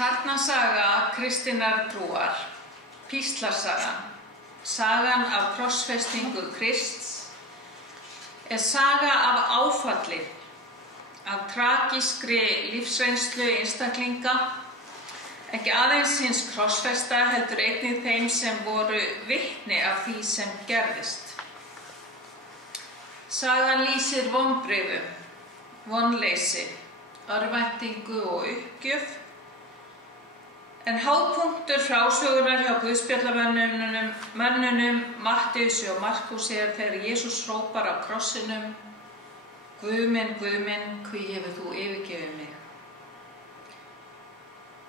Kjarnasaga kristinnar trúar, píslarsagan, sagan af krossfestingu Krists, er saga af áfalli, af tragískri lífsreynslu einstaklinga, ekki aðeins hins krossfesta heldur einnig þeim sem voru vitni af því sem gerðist. Sagan lýsir vonbrigðum, vonleysi, örvæntingu og uppgjöf, en hápunktur frásögunar hjá guðspjallamönnunum Mattheusi og Markúsi er þegar Jesús hrópar á krossinum: Guð minn, hví hefur þú yfirgefið mig?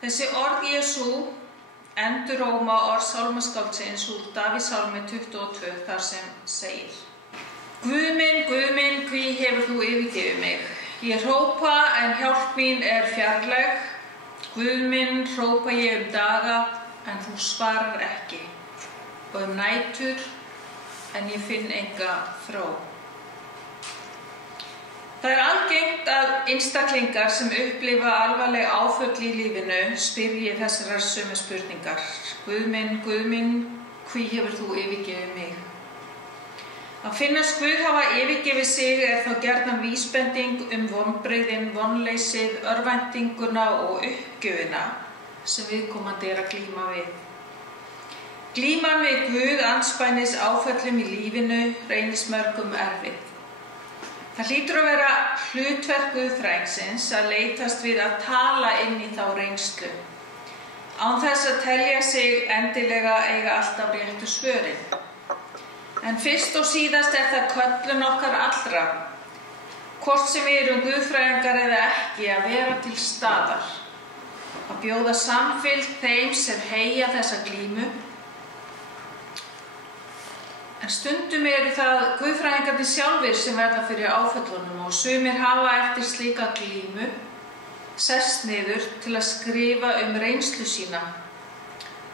Þessi orð Jesú enduróma orð sálmaskáldsins úr Davíðssálmi 22 þar sem segir: Guð minn, hví hefur þú yfirgefið mig? Ég hrópa en hjálp mín er fjarlæg. Guð minn, hrópa ég daga en þú svarar ekki, og nætur en ég finn enga þró. Það er algengt að einstaklingar sem upplifa alvarleg áföll í lífinu spyrji þessarar sömu spurningar: Guð minn, hví hefur þú yfirgefið mig? Að finnast Guð hafa yfirgefið sig er þá gjarnan vísbending vonbrigðin, vonleysið, örvæntinguna og uppgjöfina sem viðkomandi er að glíma við. Glíman við Guð andspænis áföllum í lífinu reynist mörgum erfið. Það hlýtur að vera hlutverk guðfræðingsins að leitast við að tala inn í þá reynslu, án þess að telja sig endilega eiga alltaf réttu svörin. En fyrst og síðast er það köllun okkar allra, hvort sem við erum guðfræðingar eða ekki, að vera til staðar, að bjóða samfylgd þeim sem heyja þessa glímu. En stundum eru það guðfræðingarnir sjálfir sem verða fyrir áföllunum og sumir hafa eftir slíka glímu sest niður til að skrifa reynslu sína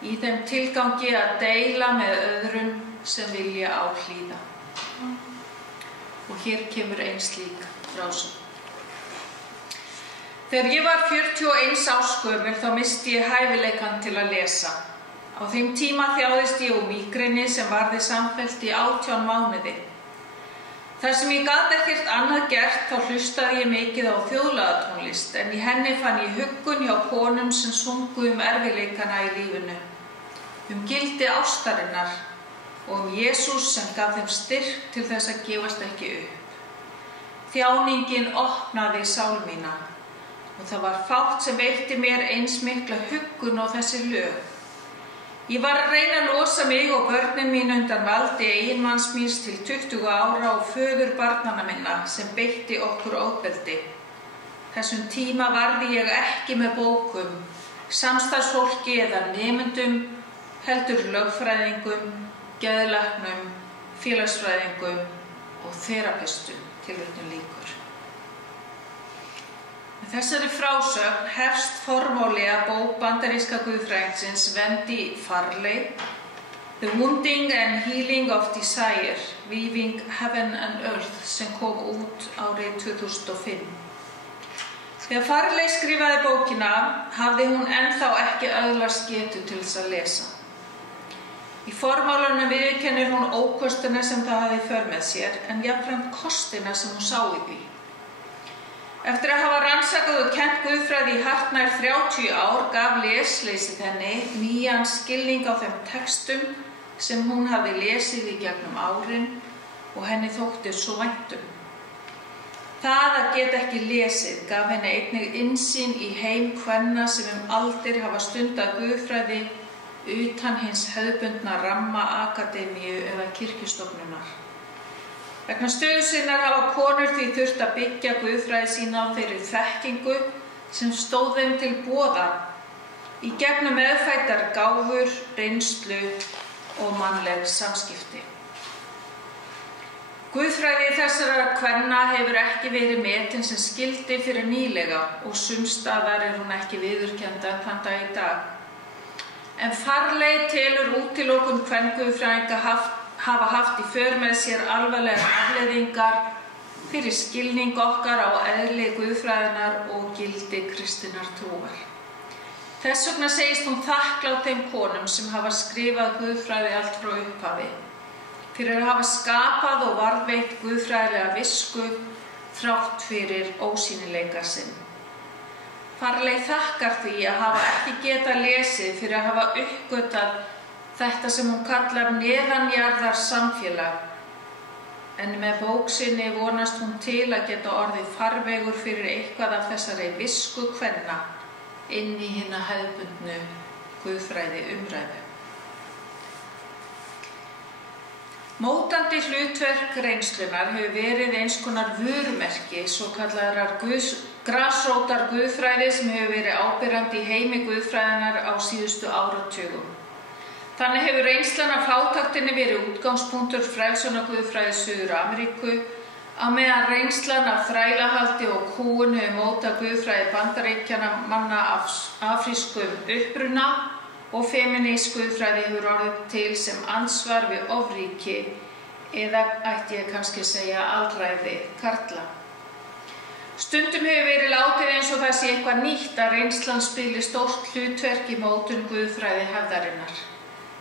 í þeim tilgangi að deila með öðrum sem vilja á hlýða. Og hér kemur ein slík frásögn. Þegar ég var 41 árs gömul þá missti ég hæfileikann til að lesa. Á þeim tíma þjáðist ég mígreni sem varði samfellt í 18 mánuði. Þar sem ég gat ekkert annað gert þá hlustaði ég mikið á þjóðlagatónlist, en í henni fann ég huggun hjá konum sem sungu erfiðleikana í lífinu, gildi ástarinnar og Jesús sem gaf þeim styrk til þess að gefast ekki upp. Þjáningin opnaði sál mína og það var fátt sem veitti mér eins mikla huggun og þessi lög. Ég var að reyna að losa mig og börnin mín undan valdi eiginmanns míns til 20 ára og föður barnanna minna sem beitti okkur ofbeldi. Þessum tíma varði ég ekki með bókum, samstarfsfólki eða nemendum, heldur lögfræðingum, geðlæknum, félagsfræðingum og þerapistum, tilvitnun lýkur. Með þessari frásögn hefst formáli að bók bandaríska guðfræðingsins Wendy Farley, The Wounding and Healing of Desire, Weaving Heaven and Earth, sem kom út árið 2005. Þegar Farley skrifaði bókina hafði hún ennþá ekki öðlast getu til þess að lesa. Í formálunum viðurkennir hún ókostina sem það hafði í för með sér, en jafnframt kostina sem hún sá í því. Eftir að hafa rannsakað og kennt guðfræði í hartnær 30 ár gaf lesleysið henni nýjan skilning á þeim textum sem hún hafði lesið í gegnum árin og henni þótti svo vænt um. Það að geta ekki lesið gaf henni einnig innsýn í heim kvenna sem aldir hafa stundað guðfræði utan hins hefðbundna ramma akademíu eða kirkjustofnunar. Vegna stöðu sinnar hafa konur því þurft að byggja guðfræði sína á þeirri þekkingu sem stóð þeim til boða í gegnum meðfæddar gáfur, reynslu og mannleg samskipti. Guðfræði þessara kvenna hefur ekki verið metin sem skyldi fyrir nýlega og sumstaðar er hún ekki viðurkennd þann dag í dag. En Farley telur útilokun kvenguðfræðinga hafa haft í för með sér alvarlegar afleiðingar fyrir skilning okkar á eðli guðfræðinnar og gildi kristinnar trúar. Þess vegna segist hún þakklát þeim konum sem hafa skrifað guðfræði allt frá upphafi, fyrir að hafa skapað og varðveitt guðfræðilega visku þrátt fyrir ósýnileika sinn. Farley þakkar því að hafa ekki getað lesið fyrir að hafa uppgötvað þetta sem hún kallar neðanjarðar samfélag, en með bók sinni vonast hún til að geta orðið farvegur fyrir eitthvað af þessari visku kvenna inn í hina hefðbundnu guðfræði umræðu. Mótandi hlutverk reynslunar hefur verið eins konar vörumerki, svokallaðrar grasrótar guðfræði sem hefur verið áberandi í heimi guðfræðinar á síðustu áratugum. Þannig hefur reynslan af fátæktinni verið útgangspunktur frelsunarguðfræði Suður-Ameríku, á meðan reynslan af þrælahaldi og kúgun hefur mótað guðfræði Bandaríkjanna manna af afrískum uppruna og femínísk guðfræði hefur orðið til sem ansvar við ofríki eða ætti ég kannski segja alræði karla. Stundum hefur verið látið eins og það sé eitthvað nýtt að reynslan spili stórt hlutverk í mótun guðfræði hefðarinnar.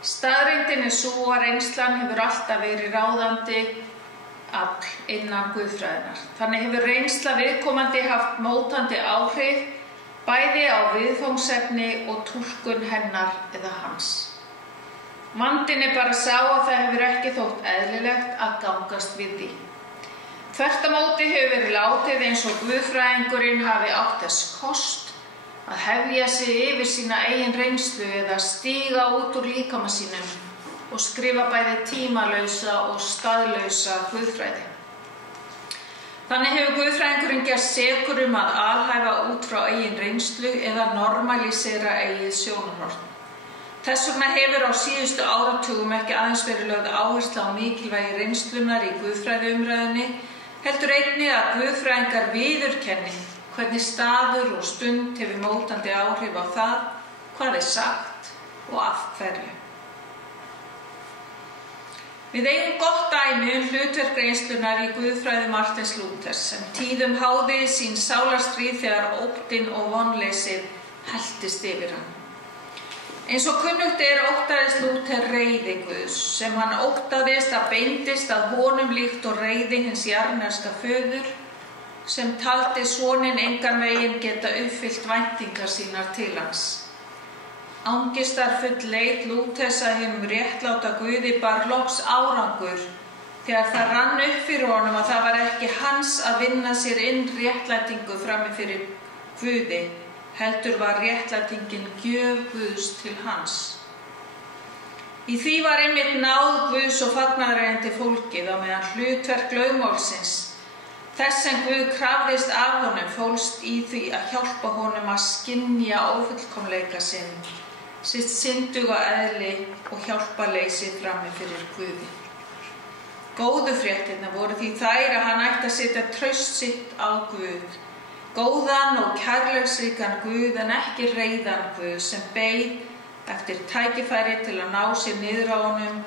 Staðreyndin sú að reynslan hefur alltaf verið ráðandi afl innan guðfræðinar. Þannig hefur reynsla viðkomandi haft mótandi áhrif bæði á viðfangsefni og túlkun hennar eða hans. Vandinn bara sá að það hefur ekki þótt eðlilegt að gangast við því. Þvert á móti hefur verið látið eins og guðfræðingurinn hafi átt þess kost að hefja sig yfir sína eigin reynslu eða stíga út úr líkama sínum og skrifa bæði tímalausa og staðlausa guðfræði. Þannig hefur guðfræðingurinn gerst sekur að alhæfa út frá eigin reynslu eða normalísera eigið sjónarhorn. Þess vegna hefur á síðustu áratugum ekki aðeins verið lögð áhersla á mikilvægi reynslunar í guðfræðiumræðunni, heldur einnig að guðfræðingar viðurkenni hvernig staður og stund hefur mótandi áhrif á það, hvað sagt og af hverju. Við eigum gott dæmi hlutverk reynslunar í guðfræði Martins Lúthers sem tíðum háði sín sálarstríð þegar óttinn og vonleysið helltist yfir hann. Eins og kunnugt óttaðist Lúther reiði Guðs sem hann óttaðist að beindist að honum líkt og reiði hins jarðneska föður sem taldi soninn engan veginn geta uppfyllt væntingar sínar til hans. Angistarfull leit Lúthers að hinum réttláta Guði bar loks árangur þegar það rann upp fyrir honum að það var ekki hans að vinna sér inn réttlætingu frammi fyrir Guði, heldur var réttlætingin gjöf Guðs til hans. Í því var einmitt náð Guðs og fagnaðarerindi fólkið á meðan hlutverk lögmálsins, þess sem Guð krafðist af honum, fólst í því að hjálpa honum að skynja ófullkomleika sinn, sitt synduga eðli og hjálparleysi frammi fyrir Guði. Góðu fréttirnar voru því þær að hann ætti að setja traust sitt á Guð, góðan og kærleiksríkan Guð en ekki reiðan Guð sem beið eftir tækifæri til að ná sér niður á honum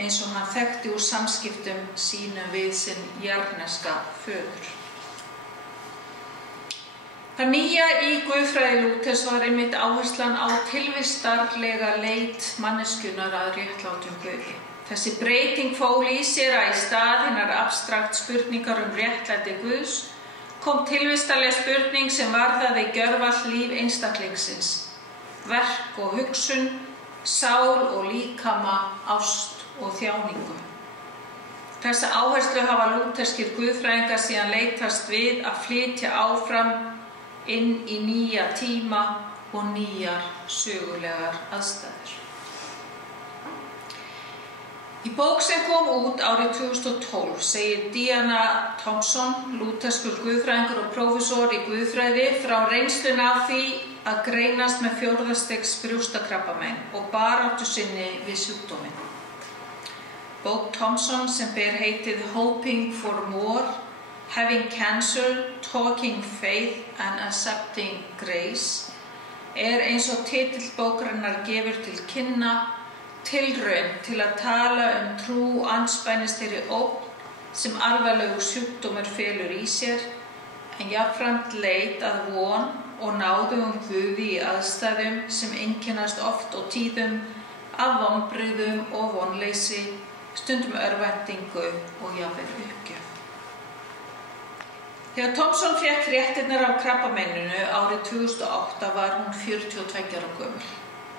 eins og hann þekkti úr samskiptum sínum við sinn jarðneska föður. Það nýja í guðfræði Lúthers var einmitt áherslan á tilvistarlega leit manneskjunnar að réttlátum Guði. Þessi breyting fól í sér að í stað hinnar abstrakt spurningar réttlæti Guðs kom tilvistarleg spurning sem varðaði gjörvallt líf einstaklingsins, verk og hugsun, sál og líkama, ást og þjáningu. Þessa áherslu hafa lúterskir guðfræðingar síðan leitast við að flytja áfram inn í nýja tíma og nýjar sögulegar aðstæður. Í bók sem kom út árið 2012 segir Diana Thompson, lúterskur guðfræðingur og prófessor í guðfræði, frá reynslunni af því að greinast með 4. stigs brjóstakrabbamein og baráttu sinni við sjúkdóminn. Bók Thompson sem ber heitið Hoping for More, Having Cancer, Talking Faith and Accepting Grace eins og titill bókarinnar gefur til kynna tilraun til að tala trú andspænis þeirri ógn sem alvarlegur sjúkdómur felur í sér, en jafnframt leit að von og náðugum Guði í aðstæðum sem einkennast oft og tíðum af vonbrigðum og vonleysi, stundum örvæntingu og jafnvel uppgjöf. Þegar Thompson fékk fréttirnar af krabbameininu árið 2008 var hún 42 ára gömul.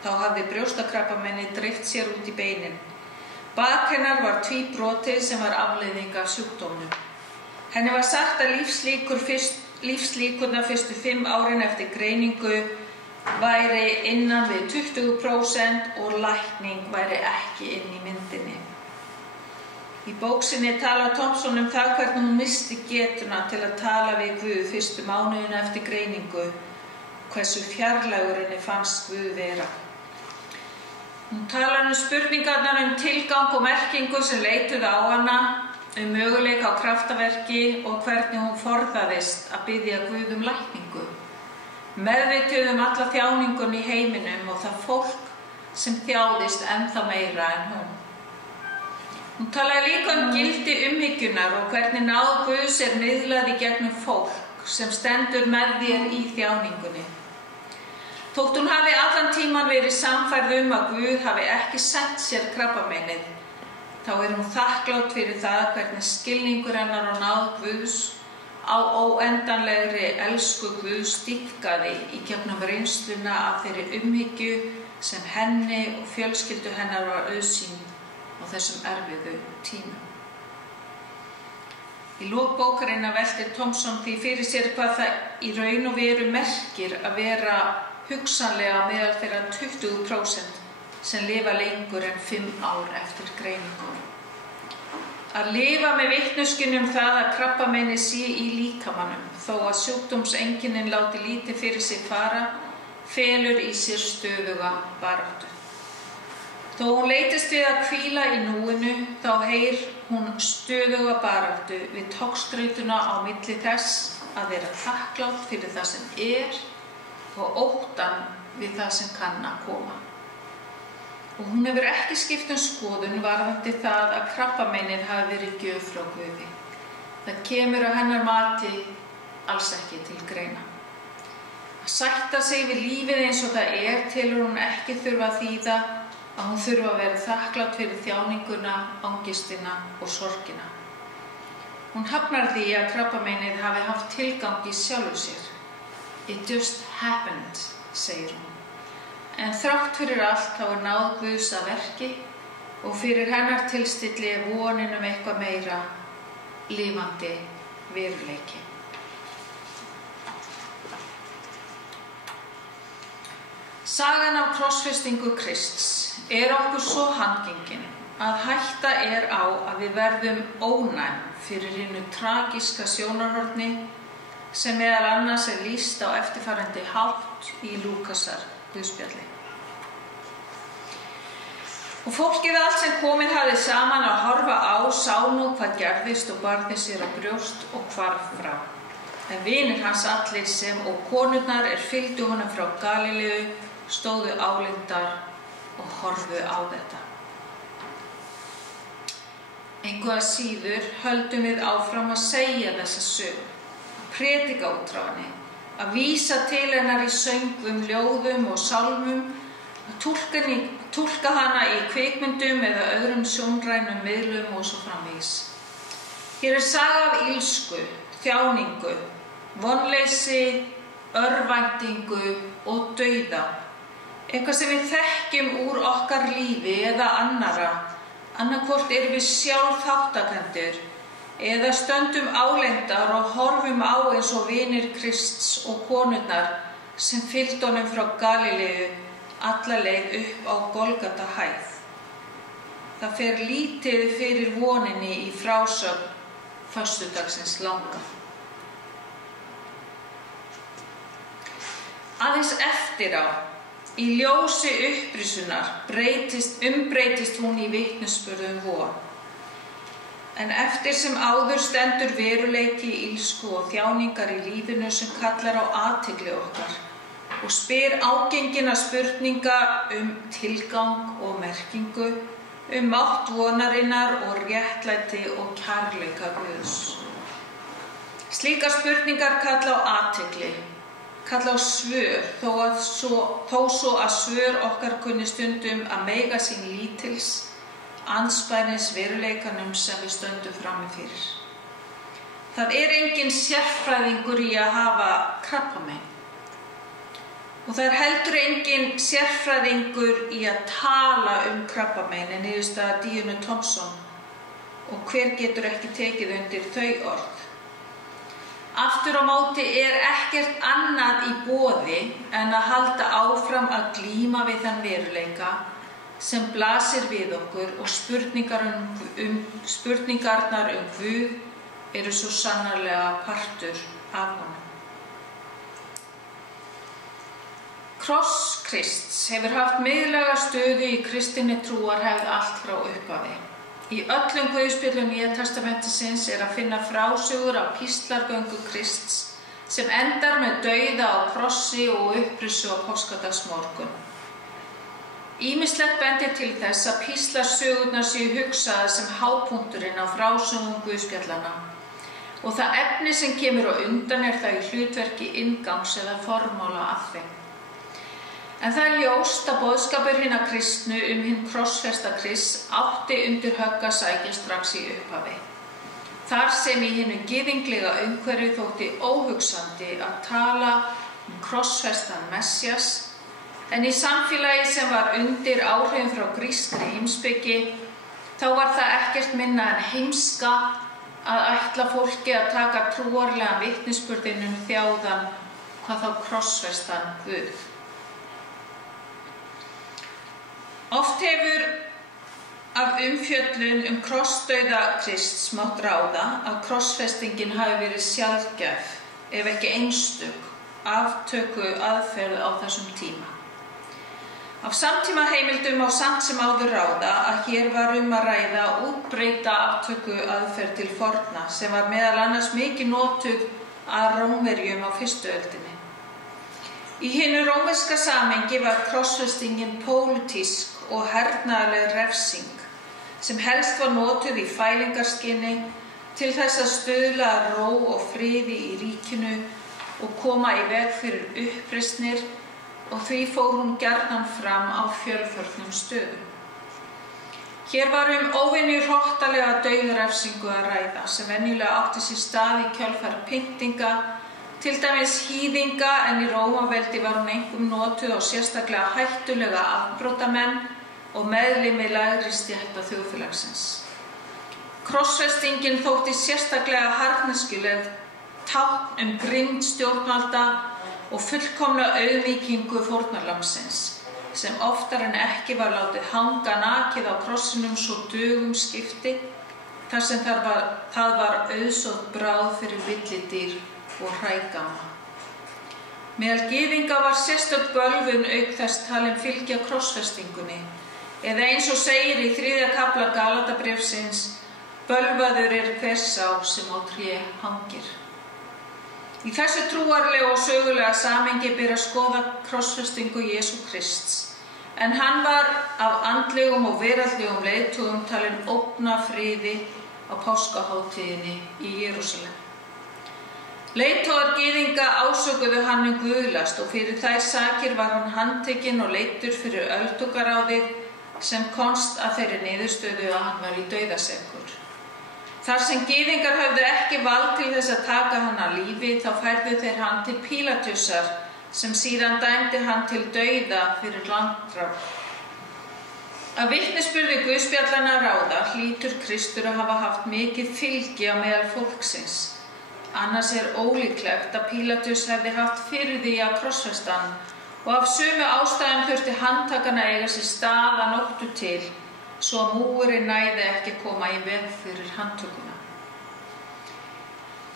Þá hafði brjóstakrabbameini dreift sér út í beinin. Bak hennar var tvíbrotið sem var afleiðing af sjúkdómnum. Henni var sagt að lífslíkurnar fyrstu 5 árin eftir greiningu væri innan við 20% og lækning væri ekki inn í myndinni. Í bók sinni talar Thompson það hvernig hún missti getuna til að tala við Guð fyrstu mánuðina eftir greiningu, hversu fjarlægur henni fannst Guð vera. Hún talar spurningarnar tilgang og merkingu sem leituðu á hana, möguleika á kraftaverki og hvernig hún forðaðist að biðja Guð lækningu. Meðvituð alla þjáningun í heiminum og það fólk sem þjáðist ennþá meira en hún. Hún talaði líka gildi umhyggjunar og hvernig náð Guðs miðlað í gegnum fólk sem stendur með þér í þjáningunni. Þótt hún hafi allan tímann verið sannfærð að Guð hafi ekki sent sér krabbameinið, þá hún þakklát fyrir það hvernig skilningur hennar og náð Guðs á óendanlegri elsku Guðs dýpkaði í gegnum reynsluna af þeirri umhyggju sem henni og fjölskyldu hennar var auðsýnd á þessum erfiðu tímum. Í lok bókarinnar veltir Thompson því fyrir sér hvað það í raun og veru merkir að vera hugsanlega meðal þeirra 20% sem lifa lengur en 5 ár eftir greiningu. Að lifa með vitneskjunni það að krabbameini sé í líkamanum, þó að sjúkdómseinkennin láti lítið fyrir sig fara, felur í sér stöðuga baráttu. Þó hún leitist við að hvíla í núinu, þá heyr hún stöðuga baráttu við togstrautuna á milli þess að vera þakklát fyrir það sem og óttan við það sem kann að koma. Og hún hefur ekki skipt skoðun varðandi það að krabbameinið hafi verið gjöf frá Guði. Það kemur á hennar mati alls ekki til greina. Að sætta sig við lífið eins og það telur hún ekki þurfa að þýða að hún þurfa að vera þakklát fyrir þjáninguna, angistina og sorgina. Hún hafnar því að krabbameinið hafi haft tilgang í sjálfu sér. It just happened, segir hún. En þrátt fyrir allt þá náð Guðs að verki og fyrir hennar tilstilli vonin eitthvað meira, lifandi veruleiki. Sagan af krossfestingu Krists okkur svo handgengin að hætta á að við verðum ónæm fyrir hinu tragíska sjónarhorni sem meðal annars lýst á eftirfarandi hátt í Lúkasar guðspjalli. Og fólkið allt sem komið hafði saman að horfa á sá nú hvað gerðist og barði sér á brjóst og hvarf frá. En vinir hans allir sem og konurnar fylgdu honum frá Galileu stóðu álengdar og horfðu á þetta. Engu að síður höldum við áfram að segja þessa sögu, predika út frá henni, að vísa til hennar í söngvum, ljóðum og sálmum, að túlka hana í kvikmyndum eða öðrum sjónrænum miðlum og svo framvegis. Hér saga af illsku, þjáningu, vonleysi, örvæntingu og dauða. Eitthvað sem við þekkjum úr okkar lífi eða annarra, annaðhvort við sjálf þáttakendur eða stöndum álengdar og horfum á eins og vinir Krists og konurnar sem fylgdu honum frá Galileu alla leið upp á Golgata hæð. Það fer lítið fyrir voninni í frásögn föstudagsins langa. Aðeins eftir á, í ljósi upprisunar, umbreytist hún í vitnisburð von. En eftir sem áður stendur veruleiki, illsku og þjáningar í lífinu sem kallar á athygli okkar og spyr ágengina spurninga tilgang og merkingu, mátt vonarinnar og réttlæti og kærleika Guðs. Slíkar spurningar kalla á athygli kalla á svör, þó svo að svör okkar kunni stundum að meiga sín lítils, andspænis veruleikanum sem við stöndum frammi fyrir. Það engin sérfræðingur í að hafa krabbamein. Og það heldur engin sérfræðingur í að tala krabbamein en niðurstaða Díönu Thompson, og hver getur ekki tekið undir þau orð. Aftur á móti ekkert annað í boði en að halda áfram að glíma við þann veruleika sem blasir við okkur, og spurningarnar Guð eru svo sannarlega partur af honum. Kross Krists hefur haft miðlæga stöðu í kristinni trúarhefð allt frá upphafi. Í öllum guðspjöllum Nýja testamentisins að finna frásögur af píslargöngu Krists sem endar með dauða á krossi og upprissu á páskadagsmorgun. Ýmislegt bendir til þess að píslarsögurnar séu hugsaðar sem hápunkturinn á frásögum guðspjallanna, og það efni sem kemur á undan það í hlutverki inngangs eða formála að þeim. En það ljóst að boðskapur hinna kristnu hinn krossfesta Krists átti undir högg að sækja strax í upphafi. Þar sem í hinu gyðinglega umhverfi þótti óhugsandi að tala krossfestan Messias, en í samfélagi sem var undir áhrifum frá grískri heimspeki, þá var það ekkert minna en heimska að ætla fólki að taka trúarlegan vitnisburðinn þjáðan, hvað þá krossfestan Guð. Oft hefur af umfjöllun krossdauða Krists mátt ráða að krossfestingin hafi verið sjaldgæf, ef ekki einstök, aftöku aðferð á þessum tíma. Af samtíma heimildum á samt sem áður ráða að hér var að ræða útbreidda aftöku aðferð til forna, sem var meðal annars mikið notuð af Rómverjum á fyrstu öldinni. Í hinu rómverska samhengi var krossfestingin pólitísk og hernaðarleg refsing, sem helst var notuð í fælingarskyni til þess að stuðla að ró og friði í ríkinu og koma í veg fyrir uppreisnir, og því fór hún gjarnan fram á fjölförnum stöðum. Hér var óvenju hrottalega dauðarefsingu að ræða, sem venjulega átti sér stað í kjölfar pyntinga, til dæmis hýðinga, en í Rómaveldi var hún einkum notuð á sérstaklega hættulega afbrotamenn og meðlimi lægri stétta þjóðfélagsins. Krossfestingin þótti sérstaklega harðneskjuleg tákn grimmd stjórnvalda og fullkomna auðmýkingu fórnarlambsins, sem oftar en ekki var látið hanga nakið á krossinum svo dögum skipti, þar sem það var auðsótt bráð fyrir villidýr og hrægama. Meðal gyðinga var sérstök bölvun auk þess talin fylgja krossfestingunni, eða eins og segir í 3. kafla Galatabréfsins, bölvaður hver sá sem á tré hangir. Í þessu trúarlega og sögulega samhengi ber að skoða krossfestingu Jesú Krists, en hann var af andlegum og veraldlegum leiðtogum talin ógna friði á páskahátíðinni í Jerúsalem. Leiðtogar gyðinga ásökuðu hann guðlast, og fyrir þær sakir var hann handtekinn og leiddur fyrir öldungaráðið, sem komst að þeirri niðurstöðu að hann var í dauðasekur. Þar sem gyðingar höfðu ekki vald til þess að taka hann af lífi, þá færðu þeir hann til Pílatusar, sem síðan dæmdi hann til dauða fyrir landráð. Af vitnisburði guðspjallanna ráða hlýtur Kristur að hafa haft mikið fylgi á meðal fólksins. Annars ólíklegt að Pílatus hefði haft fyrir því að krossfesta hann, og af sömu ástæðum þurfti handtakan að eiga sér stað að nóttu til, svo að múgurinn næði ekki að koma í veg fyrir handtökuna.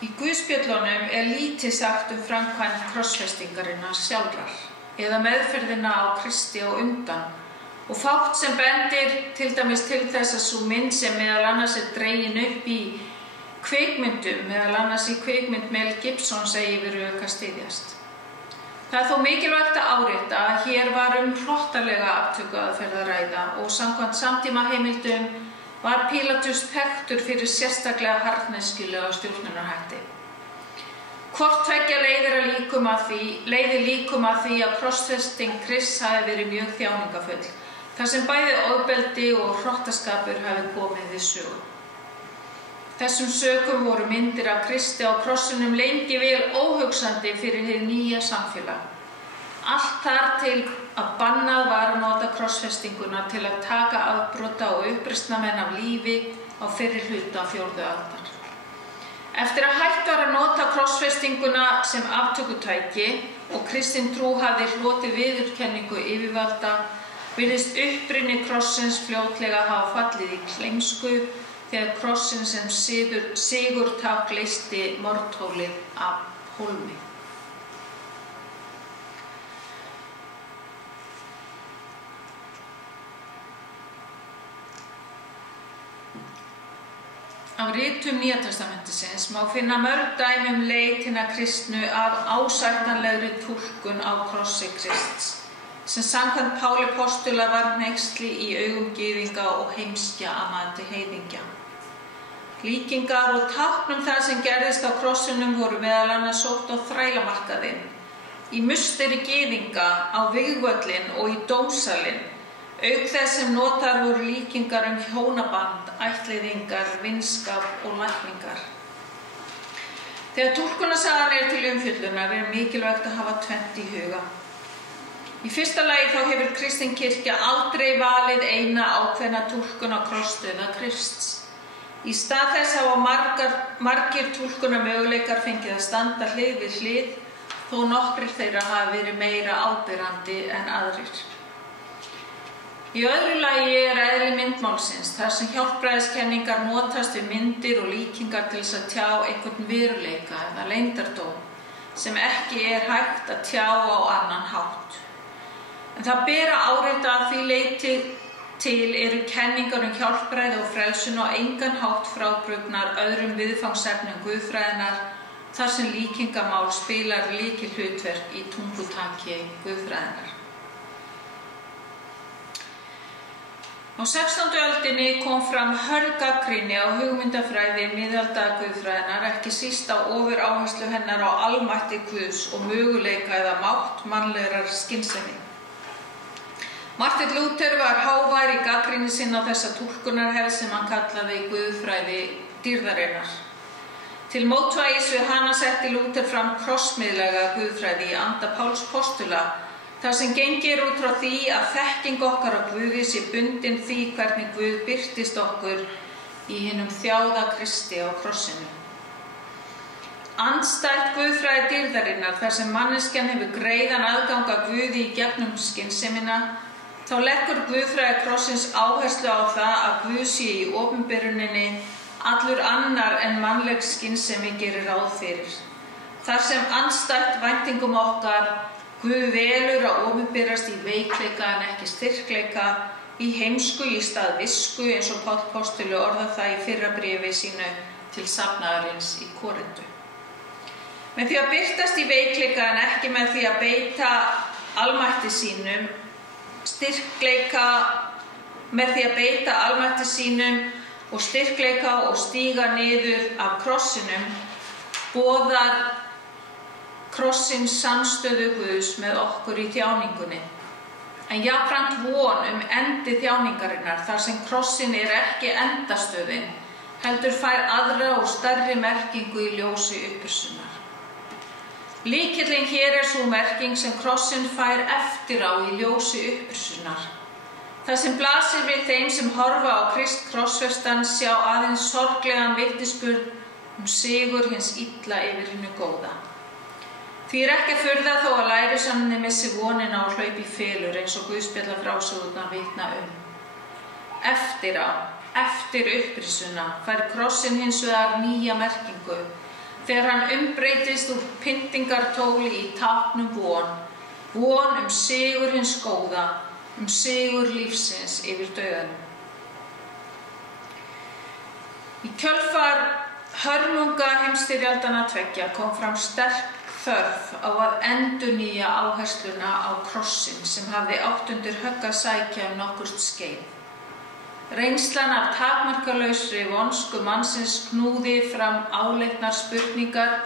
Í guðspjöllunum lítið sagt framkvæmd krossfestingarinnar sjálfrar, eða meðferðina á Kristi á undan, og fátt sem bendir til dæmis til þess að sú mynd sem meðal annars dregin upp í kvikmyndum, meðal annars í kvikmynd Mel Gibson eigi við rök að styðjast. Það þó mikilvægt að árétta að hér var hrottalega aftökuaðferð að ræða, og samkvæmt samtíma heimildum var Pílatus þekktur fyrir sérstaklega harðneskjulega stjórnunarhætti. Hvort tveggja leiðir líkum að því að krossfesting Krists hafi verið mjög þjáningafull, þar sem bæði ofbeldi og hrottaskapur hafi komið við sögu. Þessum sökum voru myndir af Kristi á krossinum lengi vel óhugsandi fyrir hið nýja samfélag. Allt þar til að bannað var að nota krossfestinguna til að taka afbrota og uppreisnarmenn af lífi á fyrri hluta 4. aldar. Eftir að hætt var að nota krossfestinguna sem aftökutæki og kristin trú hafði hlotið viðurkenningu yfirvalda, virðist uppruni krossins fljótlega hafa fallið í gleymsku þegar krossin sem sigurták leysti morðtólið af hólmi. Á ritum Nýja testamentisins má finna mörg dæmi leit hinna kristnu af ásættanlegri túlkun á krossi Krists, sem samkvæmt Páli postula var hneyksli í augum gyðinga og heimskja að mati heiðingja. Líkingar og tákn það sem gerðist á krossinum voru meðal annars sótt á þrælamarkaðinn, í musteri gyðinga, á vígvöllinn og í dómsalinn, auk þess sem notaðar voru líkingar hjónaband, ættleiðingar, vinskap og lækningar. Þegar túlkunarsagan til umfjöllunar mikilvægt að hafa tvennt í huga. Í fyrsta lagi þá hefur kristin kirkja aldrei valið eina ákveðna túlkun á krossdauða Krists. Í stað þess hafa margir túlkunarmöguleikar fengið að standa hlið við hlið, þó nokkrir þeirra hafa verið meira áberandi en aðrir. Í öðru lagi eðli myndmálsins, þar sem hjálpræðiskenningar notast við myndir og líkingar til þess að tjá einhvern veruleika eða leyndardóm, sem ekki hægt að tjá á annan hátt. En það ber að árétta að því leyti til eru kenningar hjálpræði og frelsun á engan hátt frábrugðnar öðrum viðfangsefnum guðfræðinnar, þar sem líkingamál spilar lykilhlutverk í tungutaki guðfræðinnar. Á 16. öldinni kom fram hörð gagnrýni á hugmyndafræði miðaldaguðfræðinnar, ekki síst á ofuráherslu hennar á almætti Guðs og möguleika eða mátt mannlegrar skynsemi. Martin Luther var hávær í gagnrýni sinni á þessa túlkunarhefð sem hann kallaði guðfræði dýrðarinnar. Til mótvægis við hana setti Luther fram krossmiðlæga guðfræði í anda Páls postula, þar sem gengir út frá því að þekking okkar á Guði sé bundin því hvernig Guð birtist okkur í hinum þjáða Kristi á krossinu. Andstætt guðfræði dýrðarinnar, þar sem manneskjan hefur greiðan aðgang að Guði í gegnum skynsemina, þá leggur guðfræði krossins áherslu á það að Guð sé í opinberuninni allur annar en mannleg skynsemi gerir ráð fyrir. Þar sem andstætt væntingum okkar Guð velur að opinberast í veikleika en ekki styrkleika, í heimsku í stað visku, eins og Páll postuli orðar það í fyrra bréfi sínu til safnaðarins í Korintu. Með því að birtast í veikleika en ekki með því að beita almætti sínum, og styrkleika og stíga niður af krossinum, boðar krossins samstöðu Guðs með okkur í þjáningunni. En jafnframt von endi þjáningarinnar, þar sem krossin ekki endastöðin, heldur fær aðra og stærri merkingu í ljósi upprisunnar. Lykillinn hér sú merking sem krossin fær eftir á í ljósi upprisunnar. Það sem blasir við þeim sem horfa á Krist krossfestan sjá aðeins sorglegan vitnisburð sigur hins illa yfir hinu góða. Því ekki að furða þó að lærisveinarnir missi vonina og hlaupi í felur, eins og guðspjallafrásögurnar vitna Eftir upprisuna fær krossin hins vegar nýja merkingu, þegar hann umbreytist úr pyndingartóli í tákn von sigur hins góða, sigur lífsins yfir dauðanum. Í kjölfar hörmunga heimsstyrjaldanna tveggja kom fram sterk þörf á að endurnýja áhersluna á krossin sem hafði átt undir högg að sækja nokkurt skeið. Reynslan af takmarkalausri vonsku mannsins knúði fram áleitnar spurningar,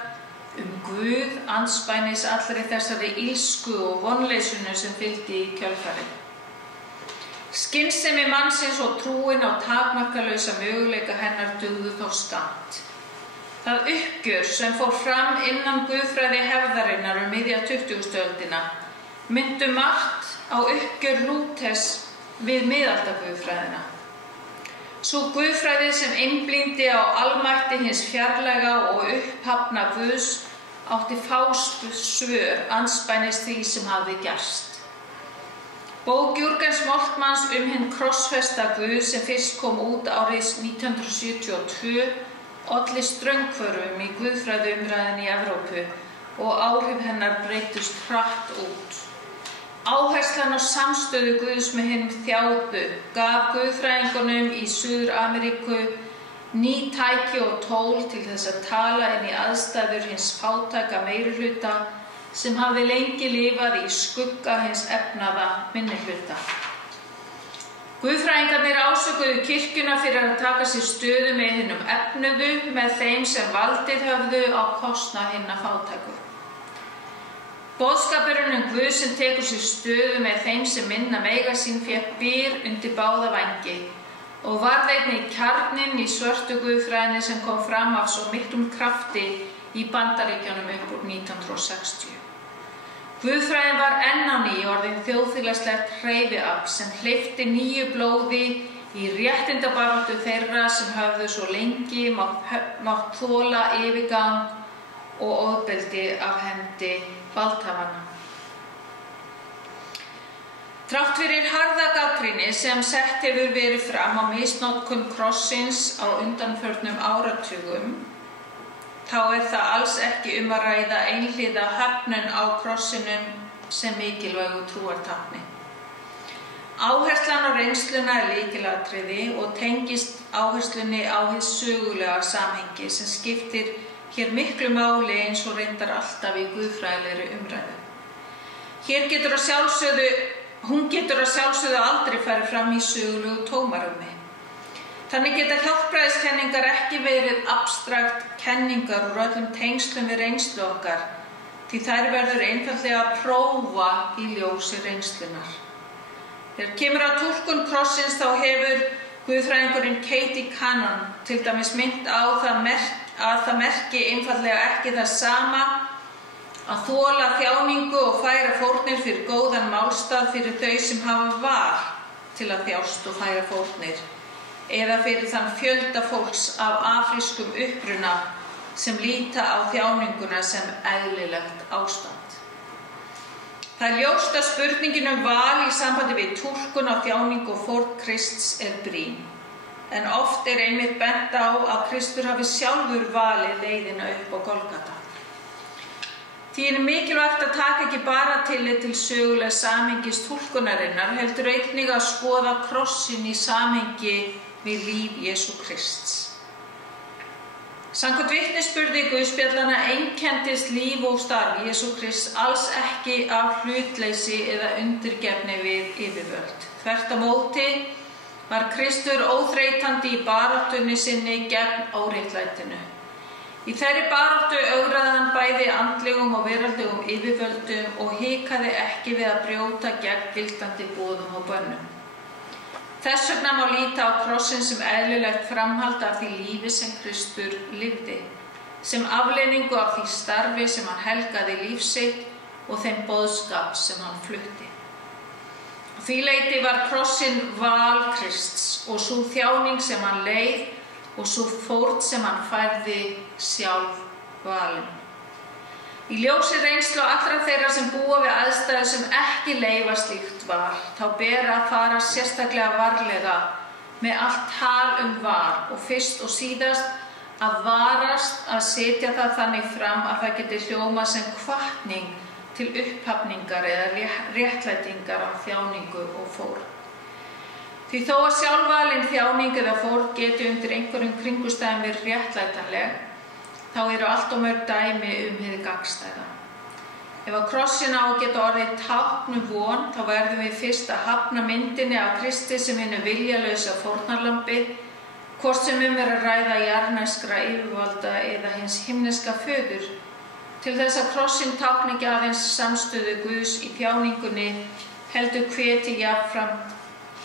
Guð andspænis allri þessari illsku og vonleysinu sem fylgdi í kjölfarið. Skynsemi mannsins og trúin á takmarkalausa möguleika hennar dugðu þó skammt. Það uppgjör sem fór fram innan guðfræði hefðarinnar miðja 20. öldina minntu margt á uppgjör Lúthers við miðaldaguðfræðina. Sú guðfræði sem einblíndi á almætti hins fjarlæga og upphafna Guðs átti fá svör andspænis því sem hafði gerst. Bók Jürgens Moltmanns hinn krossfesta Guð sem fyrst kom út árið 1972 olli straumhvörfum í guðfræðiumræðunni í Evrópu og áhrif hennar breyttust hratt út. Áherslan á samstöðu Guðs með hinum þjáðu gaf guðfræðingunum í Suður-Ameríku ný tæki og tól til þess að tala inn í aðstæður hins fátæka meirihluta sem hafði lengi lifað í skugga hins efnaða minnihluta. Guðfræðingarnir ásökuðu kirkjuna fyrir að taka sér stöðu með hinum efnuðu með þeim sem valdið höfðu á kostnað hinna fátæku. Boðskapurinn Guð sem tekur sér stöðu með þeim sem minna mega sín fékk byr undir báða vængi og varð einnig kjarninn í svörtu guðfræðinni sem kom fram af svo miklum krafti í Bandaríkjunum upp úr 1960. Guðfræðin var enn á ný orðin þjóðfélagslegt hreyfiafl sem hleypti nýju blóði í réttindabaráttu þeirra sem höfðu svo lengi mátt þola yfirgang og ofbeldi af hendi valdhafanna. Þrátt fyrir harða gagnrýni sem sett hefur verið fram á misnotkun krossins á undanförnum áratugum, þá það alls ekki að ræða einhliða höfnun á krossinum sem mikilvægu trúartákni. Áherslan á reynsluna lykilatriði og tengist áherslunni á hið sögulega samhengi sem skiptir hér miklu máli eins og reyndar alltaf í guðfræðilegri umræðu. Hún getur að sjálfsögðu aldrei farið fram í sögulegu tómarúmi. Þannig geta hjálpræðiskenningar ekki verið abstrakt kenningar úr öllum tengslum við reynslu okkar, því þær verður einfaldlega að prófa í ljósi reynslunnar. Þegar kemur að túlkun krossins þá hefur guðfræðingurinn Katie Cannon til dæmis minnt á að það merki einfaldlega ekki það sama að þola þjáningu og færa fórnir fyrir góðan málstað fyrir þau sem hafa val til að þjást og færa fórnir, eða fyrir þann fjölda fólks af afrískum uppruna sem líta á þjáninguna sem eðlilegt ástand. Það ljóst að spurningin val í sambandi við túlkun á þjáningu og fórn Krists brýn, en oft einmitt bent á að Kristur hafi sjálfur valið leiðina upp á Golgata. Því mikilvægt að taka ekki bara tillit til sögulega samhengis túlkunarinnar, heldur einnig að skoða krossin í samhengi við líf Jesú Krists. Samkvæmt vitnisburði guðspjallanna einkenndist líf og starf Jesú Krists alls ekki af hlutleysi eða undirgefni við yfirvöld. Þvert á móti var Kristur óþreytandi í baráttunni sinni gegn óréttlætinu. Í þeirri baráttu ögraði hann bæði andlegum og veraldlegum yfirvöldum og hikaði ekki við að brjóta gegn gildandi boðum og bönnum. Þess vegna má líta á krossinn sem eðlilegt framhald af því lífi sem Kristur lifði, sem afleiðingu af því starfi sem hann helgaði líf sitt og þeim boðskap sem hann flutti. Á því leyti var krossinn val Krists og sú þjáning sem hann leið og svo fórn sem hann færði sjálf valin. Í ljósi reynslu allra þeirra sem búa við aðstæður sem ekki leyfa slíkt val, þá ber að fara sérstaklega varlega með allt tal val og fyrst og síðast að varast að setja það þannig fram að það geti hljómað sem hvatning til upphafningar eða réttlætingar á þjáningu og fórn. Því þó að sjálfvalin þjáning eða fórn geti undir einhverjum kringumstæðum verið réttlætanleg, þá eru allt of mörg dæmi hið gagnstæða. Ef að krossin á að geta orðið tákn von, þá verðum við fyrst að hafna myndinni af Kristi sem hinu viljalausa fórnarlambi, hvort sem að ræða jarðneskra yfirvalda eða hins himneska föður, Til þess að krossinn tákni ekki aðeins samstöðu Guðs í þjáningunni, heldur hvetji jafnframt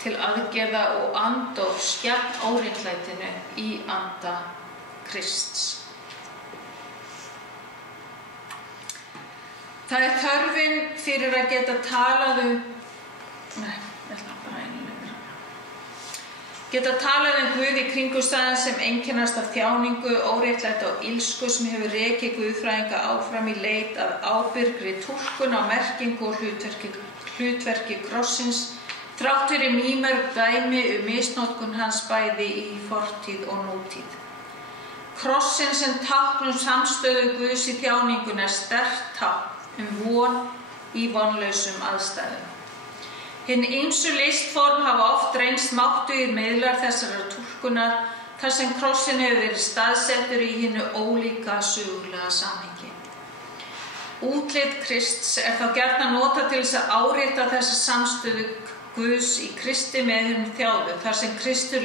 til aðgerða og andófs gegn óréttlætinu í anda Krists. Það er þörfin fyrir að geta talað Guð í kringumstæðum sem einkennast af þjáningu, óréttlæti og illsku sem hefur rekið guðfræðinga áfram í leit að ábyrgri túlkun á merkingu og hlutverki krossins, þrátt fyrir mýmörg dæmi misnotkun hans bæði í fortíð og nútíð. Krossin sem tákn samstöðu Guðs í þjáninguna er sterkt tákn von í vonlausum aðstæðum. Hin ýmsu listform hafa oft reynst máttugir miðlar þessarar túlkunar þar sem krossin hefur verið staðsettur í hinu ólíka sögulega samhengi. Útlit Krists er þá gjarnan notað til þess að árétta þessa samstöðu Guðs í Kristi með hinum þjáðu, þar sem Kristur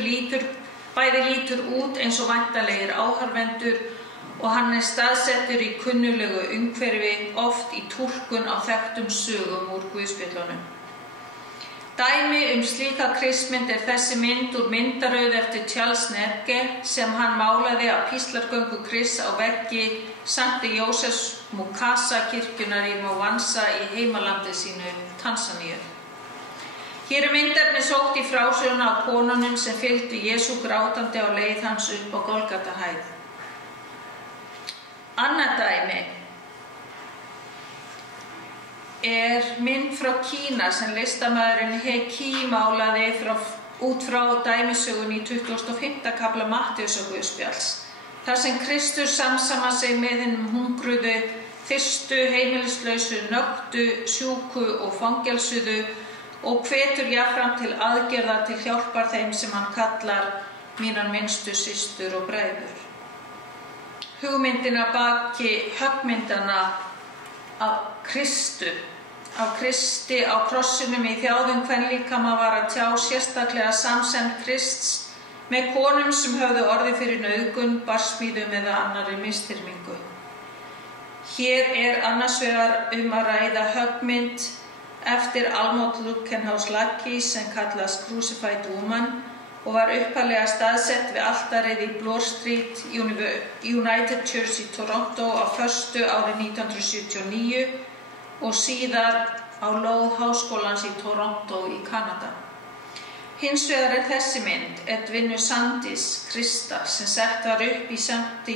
bæði lítur út eins og væntanlegir áhorfendur og hann er staðsettur í kunnuglegu umhverfi, oft í túlkun á þekktum sögum úr Guðspjöllunum. Dæmi slíka Kristmynd er þessi mynd úr myndaröð eftir Charles Nerge sem hann málaði á píslargöngu Krists á veggi Sankti Jósefs Mukasa kirkjunar í Mwanza í heimalandi sínu Tansaníu. Hér er myndefni sótt í frásöguna af konunum sem fylgdu Jesú grátandi á leið hans upp á Golgatahæð. Annað dæmi er mynd frá Kína sem listamaðurinn He Qi málaði út frá dæmisögunni í 25. kafla Mattheusarguðspjalls, þar sem Kristur samsama sig með hinum hungruðu, þyrstu, heimilislausu, nöktu, sjúku og fangelsuðu og hvetur jafnframt til aðgerða til hjálpar þeim sem hann kallar mínar minnstu systur og bræður. Hugmyndina baki höggmyndana af Kristi á krossinum í þjáðum kvenlíkama var að tjá sérstaklega samsemd Krists með konum sem höfðu orðið fyrir nauðgun, barsmíðum eða annarri misþyrmingu. Hér er annars vegar að ræða höggmynd eftir Almod Lukenhaus-Lacki sem kallast Crucified Woman og var upphaflega staðsett við altarið í Bloor Street United Church í Toronto á föstu árið 1979 og síðar á lóð háskólans í Toronto í Kanada. Hins vegar er þessi mynd Edwinu Sandys Krista sem sett var upp í St.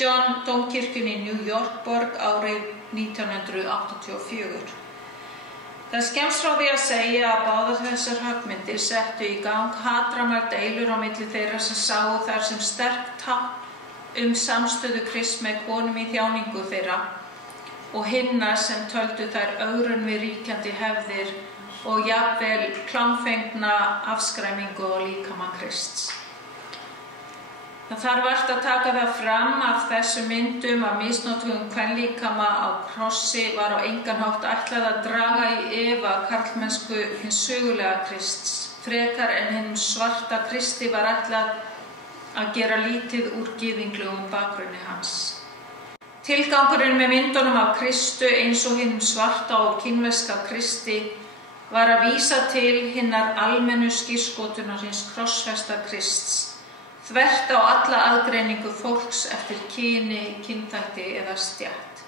John Dómkirkjunni í New York borg árið 1984. Það er skemmst frá því að segja að báðar þessar höggmyndir settu í gang hatramar deilur á milli þeirra sem sáu þær sem sterkt tákn samstöðu Krists með konum í þjáningu þeirra og hinna sem töldu þær ögrun við ríkjandi hefðir og jafnvel klámfengna afskræmingu og líkama Krists. Það þarf vart að taka það fram af þessum myndum að misnotkun kvenlíkama á krossi var á engan hátt ætlað að draga í efa karlmennsku hins sögulega Krists, frekar en hinum svarta Kristi var ætlað að gera lítið úr gyðinglegum bakgrunni hans. Tilgangurinn með myndunum af Kristu eins og hinum svarta og kínverska Kristi var að vísa til hinnar almennu skírskotunar hins krossfesta Krists, þvert á alla aðgreiningu fólks eftir kyni, kynþætti eða stétt.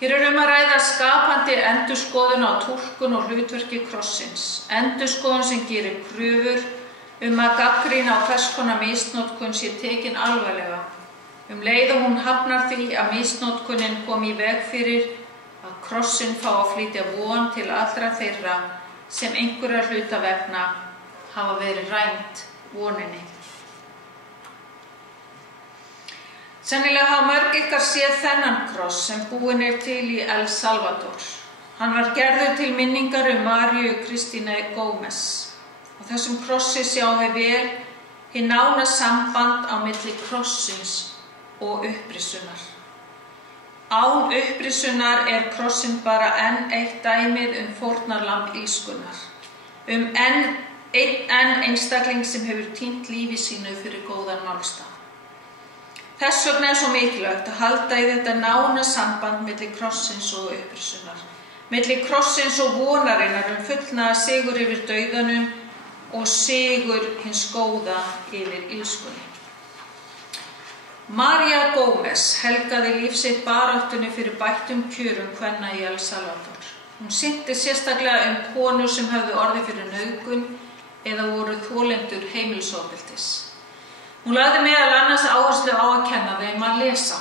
Hér er að ræða skapandi endurskoðun á túlkun og hlutverki krossins, endurskoðun sem gerir kröfur að gagnrýna á hvers konar misnotkun sé tekin alvarlega, leið og hún hafnar því að misnotkunin kom í veg fyrir að krossinn fá að flytja von til allra þeirra sem einhverra hluta vegna hafa verið rænt voninni. Sennilega hafa mörg ykkar séð þennan kross sem búinn er til í El Salvador. Hann var gerður til minningar Maríu Kristínu Gómez. Á þessum krossi sjáum við vel hið nána samband á milli krossins og upprisunnar. Án upprisunnar er krossinn bara enn eitt dæmið fórnarlamb illskunnar, enn einstakling sem hefur týnt lífi sínu fyrir góðan málstað. Þess vegna svo mikilvægt að halda í þetta nána samband milli krossins og upprisunnar, milli krossins og vonarinnar fullnaða sigur yfir dauðanum og sigur hins góða yfir illskunni. María Gómez helgaði líf sitt baráttunni fyrir bættum kjörum kvenna í El Salvador. Hún sinnti sérstaklega konur sem höfðu orðið fyrir nauðgun eða voru þolendur heimilisofbeldis. Hún lagði meðal annars áherslu á að kenna þeim að lesa.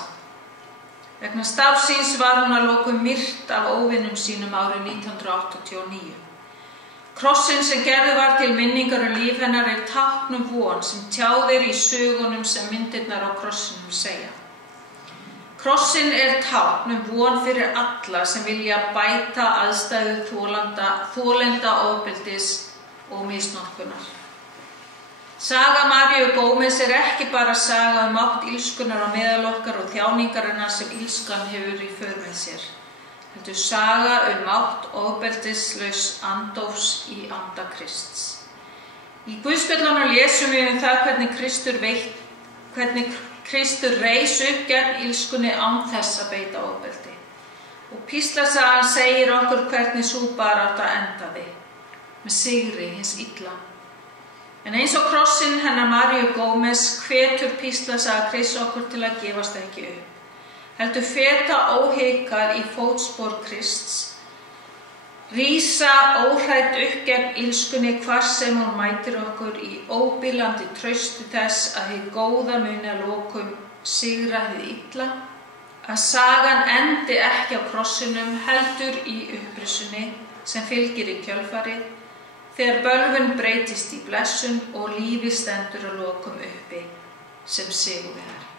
Vegna starfs síns var hún að lokum myrt af óvinum sínum árið 1989. Krossinn sem gerður var til minningar líf hennar tákn von sem tjáðir í sögunum sem myndirnar á krossinum segja. Krossinn tákn von fyrir alla sem vilja bæta aðstæður þolenda ofbeldis og misnotkunar. Saga Maríu Gómez ekki bara saga mátt illskunnar á meðal okkar og þjáningarinnar sem illskan hefur í för með sér, heldur saga mátt ofbeldislaus andófs í anda Krists. Í Guðspjöllunum lesum við það hvernig Kristur reis upp gegn illskunni án þess að beita ofbeldi. Og píslasagan segir okkur hvernig sú barátta endaði, með sigri hins illa. En eins og krossinn hennar Maríu Gómez hvetur píslasaga Krists okkur til að gefast ekki upp, heldur feta óhikað í fótspor Krists, rísa óhrædd upp gegn illskunni hvar sem hún mætir okkur í óbilandi trausti þess að hið góða muni að lokum sigra hið illa, að sagan endi ekki á krossinum heldur í upprisunni sem fylgir í kjölfarið, þegar bölvun breytist í blessun og lífi stendur að lokum uppi sem sigurvegari.